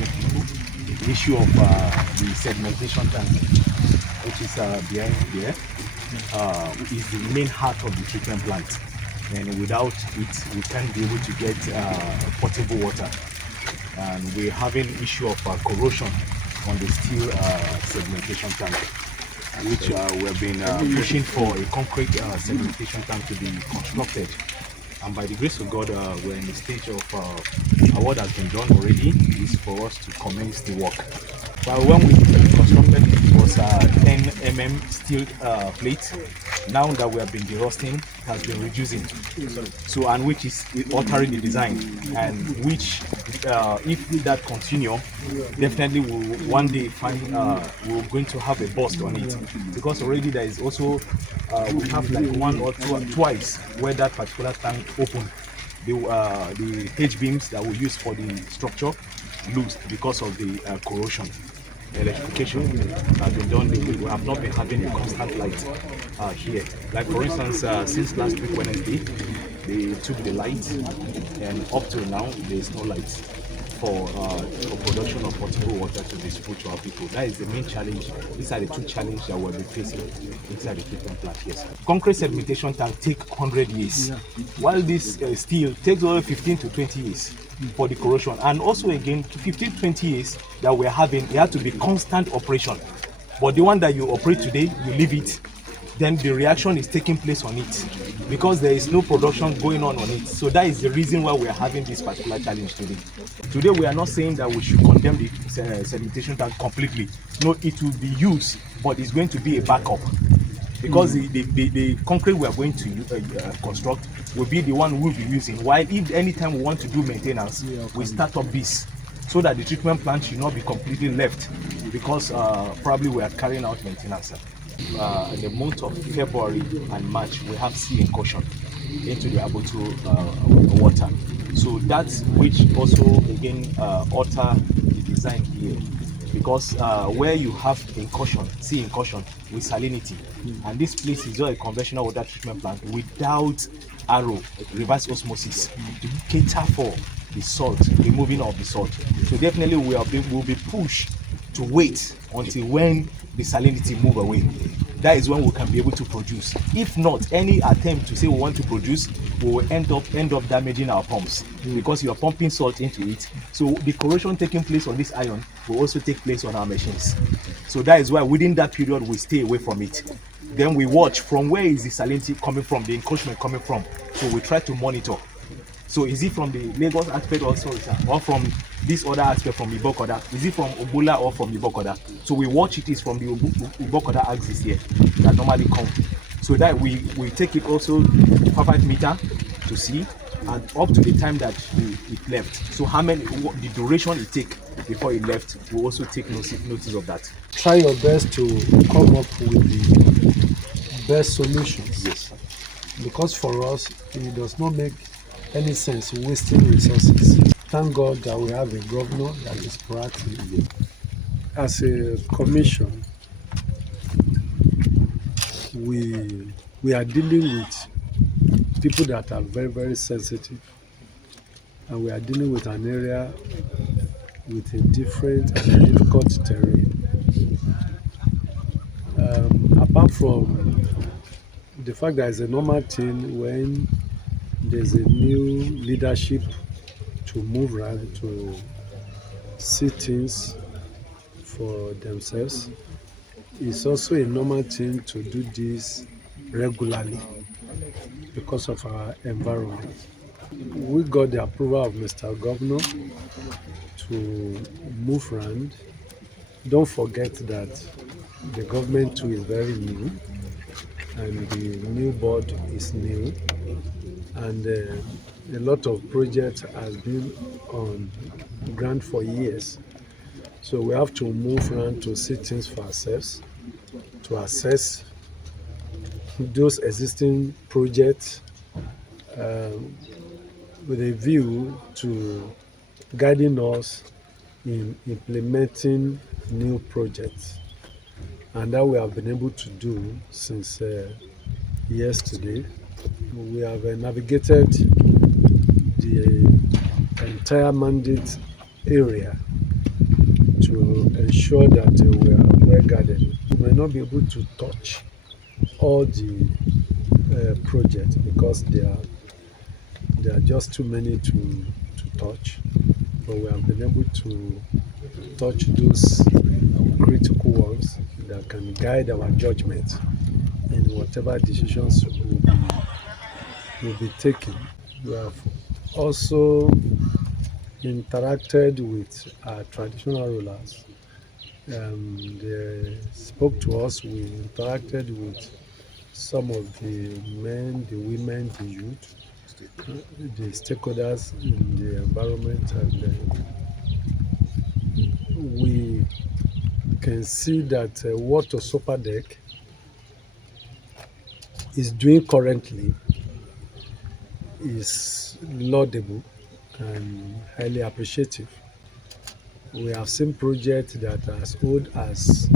project people. The issue of the sedimentation tank, which is behind there, is the main heart of the treatment plant. And without it, we can't be able to get potable water. And we're having issue of corrosion on the steel sedimentation tank, which we have been pushing for a concrete sedimentation tank to be constructed. And by the grace of God, we're in the stage of what has been done already is for us to commence the work. But when we constructed it was 10 mm steel plate. Now that we have been derusting, it has been reducing. So, and which is altering the design, and which, if that continue, definitely will one day find we're going to have a bust on it, because already there is also we have like one or twice where that particular tank opened. The H beams that we use for the structure loosed because of the corrosion. Electrification has been done. We have not been having a constant light here. Like for instance, since last week Wednesday, they took the light, and up till now there is no light for production of potable water to distribute to our people. That is the main challenge. These are the two challenges that we'll be facing inside the treatment plant. Yes, concrete sedimentation tank take 100 years, while this steel takes only 15 to 20 years for the corrosion. And also again, 15 20 years that we're having, it had to be constant operation. But the one that you operate today, you leave it, then the reaction is taking place on it, because there is no production going on it. So that is the reason why we are having this particular challenge today. Today we are not saying that we should condemn the sedimentation tank completely. No, it will be used, but it's going to be a backup, because the concrete we are going to construct will be the one we'll be using. While if anytime we want to do maintenance, we start up this, so that the treatment plant should not be completely left, because probably we are carrying out maintenance. In the month of February and March, we have sea incursion into the Aboto water. So that's which also again alter the design here, because where you have incursion, sea incursion with salinity, and this place is just a conventional water treatment plant without RO, reverse osmosis, to cater for the salt, removing of the salt. So definitely we will be pushed to wait until when the salinity move away. That is when we can be able to produce. If not, any attempt to say we want to produce, we will end up damaging our pumps, because you are pumping salt into it. So the corrosion taking place on this iron will also take place on our machines. So that is why within that period we stay away from it. Then we watch from where is the salinity coming from, the encroachment coming from. So we try to monitor. So is it from the Lagos aspect also, or from this other aspect from Ibokoda? Is it from Obola or from Ibokoda? So we watch it is from the Ibokoda axis here that normally come. So that we take it also 5 meter to see, and up to the time that it left. So how many, the duration it take before it left, we also take notice of that. Try your best to come up with the best solutions. Yes. Because for us, it does not make any sense wasting resources. Thank God that we have a governor that is proactive. As a commission, we are dealing with people that are very, very sensitive, and we are dealing with an area with a different and difficult terrain. Apart from the fact that it's a normal thing when there's a new leadership to move around, to see things for themselves, it's also a normal thing to do this regularly because of our environment. We got the approval of Mr. Governor to move around. Don't forget that the government too is very new, and the new board is new, and a lot of projects has been on ground for years. So we have to move around to see things for ourselves, to assess those existing projects with a view to guiding us in implementing new projects. And that we have been able to do since yesterday. We have navigated the entire mandate area to ensure that we are well guarded. We may not be able to touch all the projects because there are just too many to touch, but we have been able to touch those critical ones that can guide our judgment in whatever decisions will be taken. We have also interacted with our traditional rulers. They spoke to us. We interacted with some of the men, the women, the youth, the stakeholders in the environment, and we can see that what Osopa Deck is doing currently is laudable and highly appreciative. We have seen projects that are as old as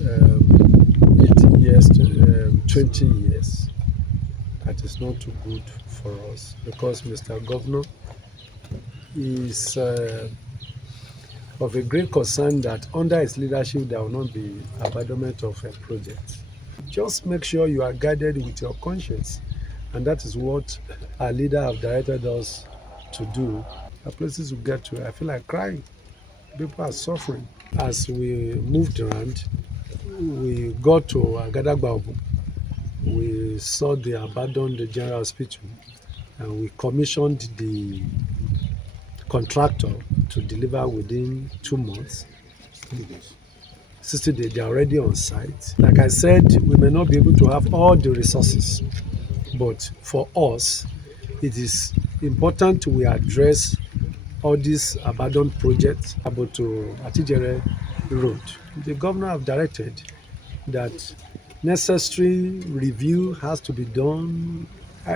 18 years to 20 years. That is not too good for us because Mr. Governor is of a great concern that under his leadership there will not be abandonment of a project. Just make sure you are guided with your conscience, and that is what our leader have directed us to do. The places we get to, I feel like crying. People are suffering. As we moved around, we got to Agadagbaobu. We saw the abandoned general hospital, and we commissioned the contractor to deliver within 2 months. 60 days, they are already on site. Like I said, we may not be able to have all the resources, but for us, it is important we address all these abandoned projects. Aboto Atijere Road, the governor have directed that necessary review has to be done,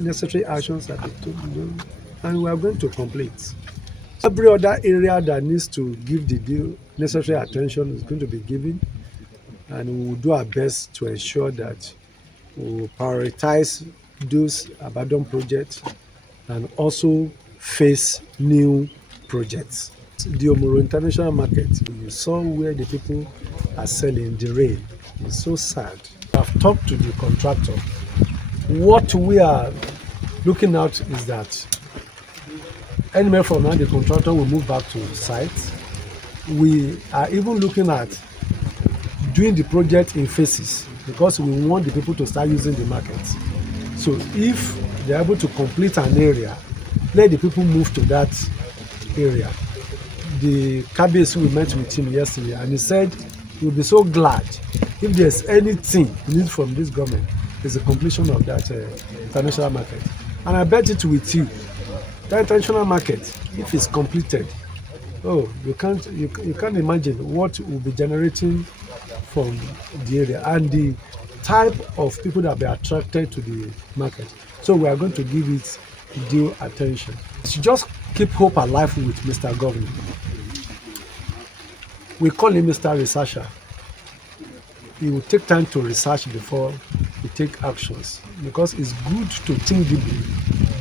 necessary actions have to be done, and we are going to complete. Every other area that needs to give the due necessary attention is going to be given, and we will do our best to ensure that we will prioritize those abandoned projects and also face new projects. The Omoro International Market, you saw where the people are selling the rain. It's so sad. I've talked to the contractor. What we are looking at is that anywhere from now, the contractor will move back to site. We are even looking at doing the project in phases because we want the people to start using the market. So if they're able to complete an area, let the people move to that area. The Kabiyesi, we met with him yesterday, and he said he'll be so glad if there's anything he needs from this government is the completion of that international market. And I bet it with you, that international market, if it's completed, you can't imagine what will be generating from the area and the type of people that will be attracted to the market. So we are going to give it due attention. To just keep hope alive with Mr. Governor. We call him Mr. Researcher. He will take time to research before he take actions, because it's good to think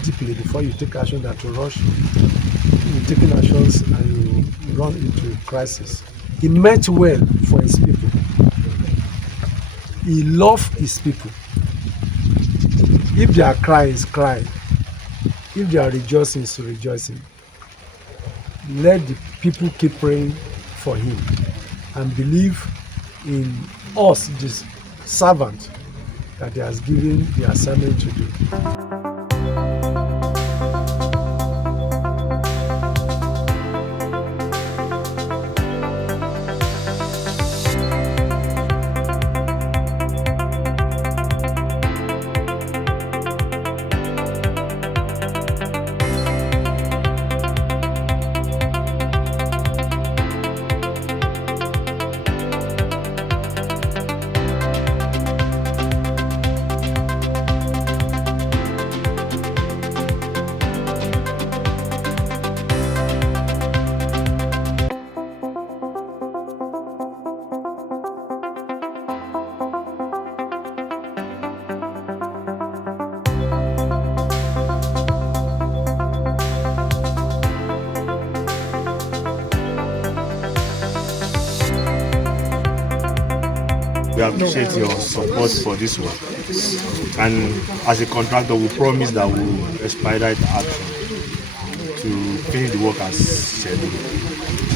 deeply before you take action than to rush. You're taking actions and you run into crisis. He meant well for his people. He loved his people. If they are crying, he's crying. If they are rejoicing, he's rejoicing. Let the people keep praying for him and believe in us, this servant that he has given the assignment to do. we appreciate your support for this work. And as a contractor, we promise that we will expedite action to finish the work as scheduled.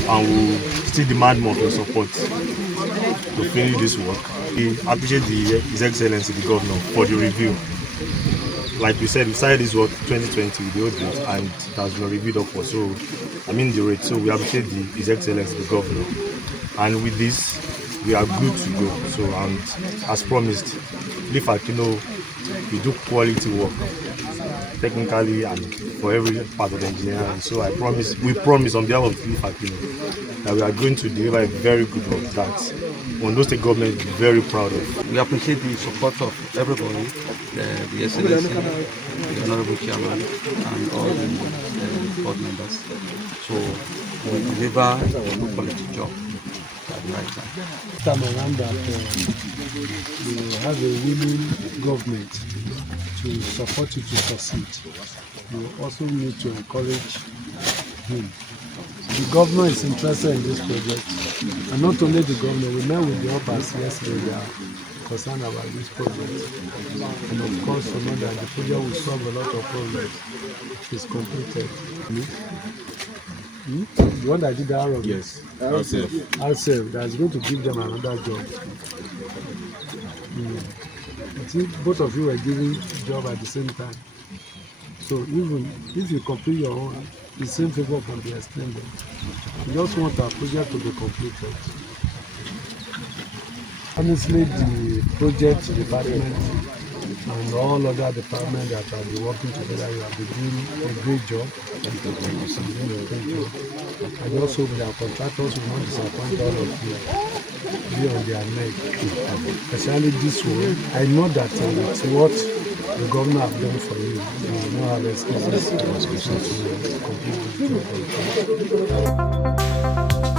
And we will still demand more of your support to finish this work. We appreciate His Excellency, the Governor, for the review. Like we said, we started this work 2020 with the old rate, and it has been reviewed upwards. So, the rate. So we appreciate His Excellency, the Governor. And with this, we are good to go. So, and as promised, Leaf Aquino, we do quality work, technically and for every part of the engineering. So we promise on behalf of Leaf Aquino that we are going to deliver a very good work that Ondo State government is very proud of. We appreciate the support of everybody, the Excellency, the Honorable Chairman, and all the board members. So we deliver a good quality job at the right time. This time around that we have a willing government to support you to succeed. You also need to encourage him. The governor is interested in this project, and not only the governor, we met with the uppers yesterday. They are concerned about this project, and of course, we know that the project will solve a lot of problems if it's completed. The one that did the Arab? Yes, Ourselves, that's going to give them another job. I think both of you were giving job at the same time. So even if you complete your own, the same favor can be extended. We just want our project to be completed. Honestly, the project department and all other departments that have been working together, you have been doing a great job. I just hope that contractors will not disappoint all of you, be on their neck. Especially this one, I know that it's what the governor have done for you. You will not have excuses to complete the job.